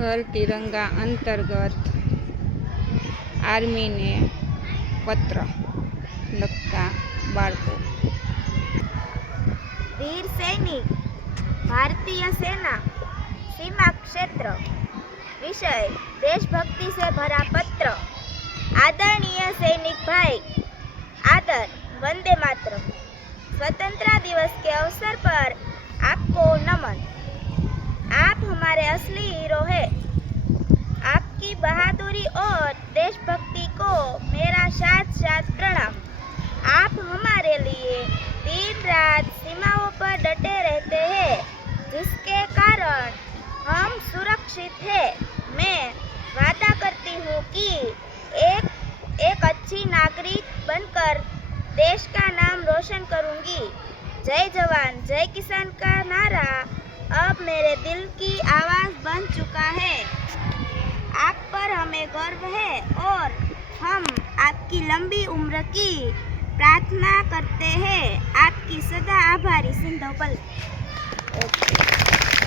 ઘર તિરંગા અંતર્ગત આર્મીને પત્ર લખતા બાળકો। वीर सैनिक, भारतीय सेना, सीमा क्षेत्र। विषय देशभक्ति से भरा पत्र। आदरणीय सैनिक भाई, आदर, वंदे मातरम। स्वतंत्रता दिवस के अवसर पर आपको नमन। आप हमारे असली हीरो हैं। आपकी बहादुरी और देशभक्ति को मेरा साथ साथ प्रणाम। आप हमारे लिए दिन रात सीमाओं पर डटे रहते हैं, जिसके कारण हम सुरक्षित हैं। मैं वादा करती हूँ कि एक अच्छी नागरिक बनकर देश का नाम रोशन करूँगी। जय जवान जय किसान का नारा अब मेरे दिल की आवाज़ बन चुका है। आप पर हमें गर्व है और हम आपकी लंबी उम्र की प्रार्थना करते हैं। आपकी सदा आभारी सिंधोपल। ओके।